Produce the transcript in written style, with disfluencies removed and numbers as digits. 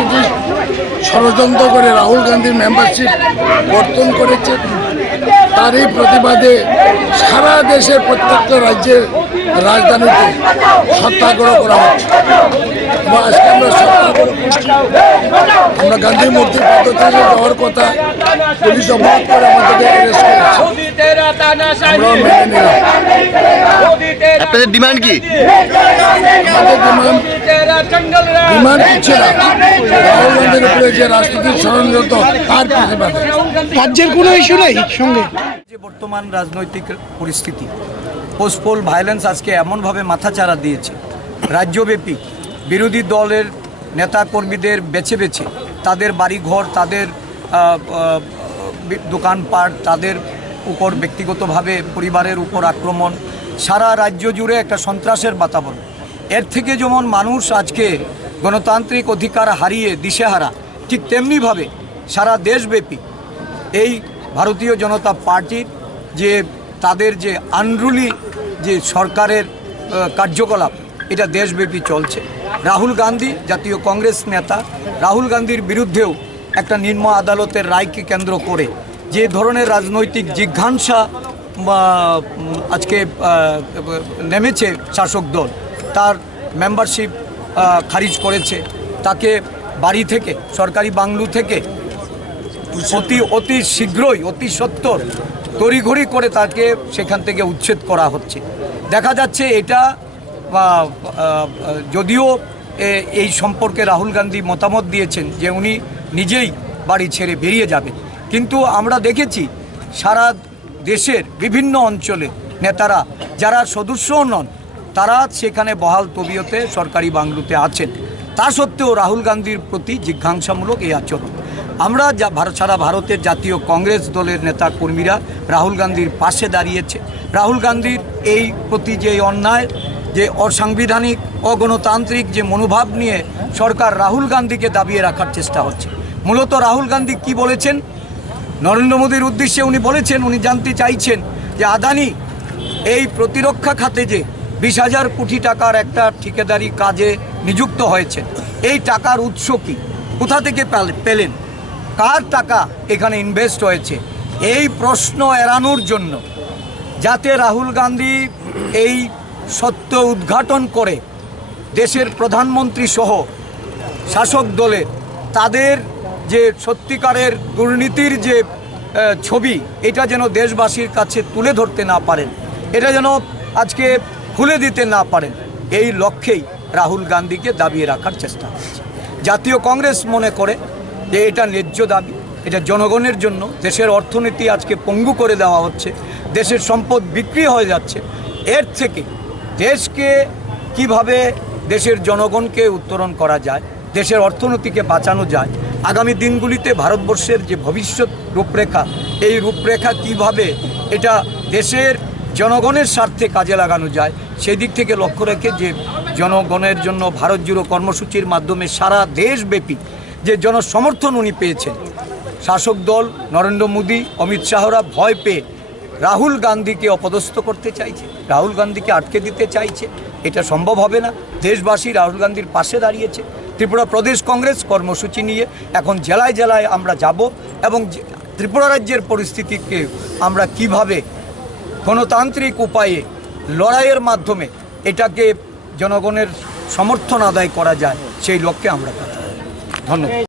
রাজনীতি ষড়যন্ত্র করে রাহুল গান্ধীর মেম্বারশিপ বর্জন করেছে। তারই প্রতিবাদে সারা দেশের প্রত্যেকটা রাজ্যের রাজধানীতে সত্যাগ্রহ করা হচ্ছে এবং আজকে আমরা সত্যাগ্রহ করছি। আমরা গান্ধী মূর্তির পদ্ধতিতে যাওয়ার কথা পুলিশ অবরোধ করে আমাদেরকে অ্যারেস্ট করেছে, আমরাও মেনে নিলাম। আপনাদের ডিমান্ড কি? আমাদের ডিমান্ড হচ্ছে না, রাহুল গান্ধীর উপরে যে রাজনৈতিক ষড়যন্ত্র তার প্রতিবাদে। রাজ্যের কোনো ইস্যু নেই সঙ্গে। যে বর্তমান রাজনৈতিক পরিস্থিতি, পোস্টপোল ভায়োলেন্স আজকে এমনভাবে মাথাচাড়া দিয়েছে, রাজ্যব্যাপী বিরোধী দলের নেতাকর্মীদের বেছে বেছে তাদের বাড়িঘর, তাদের দোকানপাট, তাদের উপর ব্যক্তিগতভাবে পরিবারের উপর আক্রমণ, সারা রাজ্য জুড়ে একটা সন্ত্রাসের বাতাবরণ। এর থেকে যেমন মানুষ আজকে গণতান্ত্রিক অধিকার হারিয়ে দিশেহারা, ঠিক তেমনিভাবে সারা দেশব্যাপী এই ভারতীয় জনতা পার্টির যে তাদের যে আনরুলি যে সরকারের কার্যকলাপ, এটা দেশব্যাপী চলছে। রাহুল গান্ধী জাতীয় কংগ্রেস নেতা, রাহুল গান্ধীর বিরুদ্ধেও একটা নিম্ন আদালতের রায়কে কেন্দ্র করে যে ধরনের রাজনৈতিক জিজ্ঞাসা আজকে নেমেছে শাসক দল, তার মেম্বারশিপ খারিজ করেছে, তাকে বাড়ি থেকে, সরকারি বাংলো থেকে অতি শীঘ্রই, অতি সত্বর তড়িঘড়ি করে তাকে সেখান থেকে উচ্ছেদ করা হচ্ছে। দেখা যাচ্ছে এটা যদিও এই সম্পর্কে রাহুল গান্ধী মতামত দিয়েছেন যে উনি নিজেই বাড়ি ছেড়ে বেরিয়ে যাবেন, কিন্তু আমরা দেখেছি সারা দেশের বিভিন্ন অঞ্চলে নেতারা যারা সদস্যও নন, তারা সেখানে বহাল তবিয়তে সরকারি বাংলোতে আছেন। তা সত্ত্বেও রাহুল গান্ধীর প্রতি জিজ্ঞাসামূলক এই আচরণ। আমরা সারা ভারতের জাতীয় কংগ্রেস দলের নেতা কর্মীরা রাহুল গান্ধীর পাশে দাঁড়িয়েছে। রাহুল গান্ধীর এই প্রতি যে অন্যায়, যে অসাংবিধানিক, অগণতান্ত্রিক যে মনোভাব নিয়ে সরকার রাহুল গান্ধীকে দাবিয়ে রাখার চেষ্টা হচ্ছে। মূলত রাহুল গান্ধী কি বলেছেন? নরেন্দ্র মোদীর উদ্দেশ্যে উনি বলেছেন, উনি জানতে চাইছেন যে আদানি এই প্রতিরক্ষা খাতে যে 20,000 কোটি টাকার একটা ঠিকাদারি কাজে নিযুক্ত হয়েছে, এই টাকার উৎস কি, কোথা থেকে পেলেন, কার টাকা এখানে ইনভেস্ট হয়েছে, এই প্রশ্ন এড়ানোর জন্য যাতে রাহুল গান্ধী এই সত্য উদ্ঘাটন করে দেশের প্রধানমন্ত্রী সহ শাসক দলের তাদের যে সত্যিকারের দুর্নীতির যে ছবি, এটা যেন দেশবাসীর কাছে তুলে ধরতে না পারেন, এটা যেন আজকে খুলে দিতে না পারেন, এই লক্ষ্যেই রাহুল গান্ধীকে দাবিয়ে রাখার চেষ্টা হচ্ছে। জাতীয় কংগ্রেস মনে করে যে এটা ন্যায্য দাবি, এটা জনগণের জন্য। দেশের অর্থনীতি আজকে পঙ্গু করে দেওয়া হচ্ছে, দেশের সম্পদ বিক্রি হয়ে যাচ্ছে। এর থেকে দেশকে কিভাবে, দেশের জনগণকে উত্তরণ করা যায়, দেশের অর্থনীতিকে বাঁচানো যায়, আগামী দিনগুলিতে ভারতবর্ষের যে ভবিষ্যৎ রূপরেখা, এই রূপরেখা কিভাবে এটা দেশের জনগণের স্বার্থে কাজে লাগানো যায়, সেই দিক থেকে লক্ষ্য রেখে যে জনগণের জন্য ভারত জুড়ো কর্মসূচির মাধ্যমে সারা দেশব্যাপী যে জনসমর্থন উনি পেয়েছেন, শাসক দল নরেন্দ্র মোদী, অমিত শাহরা ভয় পেয়ে রাহুল গান্ধীকে অপদস্থ করতে চাইছে, রাহুল গান্ধীকে আটকে দিতে চাইছে। এটা সম্ভব হবে না। দেশবাসী রাহুল গান্ধীর পাশে দাঁড়িয়েছে। ত্রিপুরা প্রদেশ কংগ্রেস কর্মসূচি নিয়ে এখন জেলায় জেলায় আমরা যাব এবং ত্রিপুরা রাজ্যের পরিস্থিতিকে আমরা কিভাবে গণতান্ত্রিক উপায়ে লড়াইয়ের মাধ্যমে এটাকে জনগণের সমর্থন আদায় করা যায়, সেই লক্ষ্যে আমরা কাজ করব। ধন্যবাদ।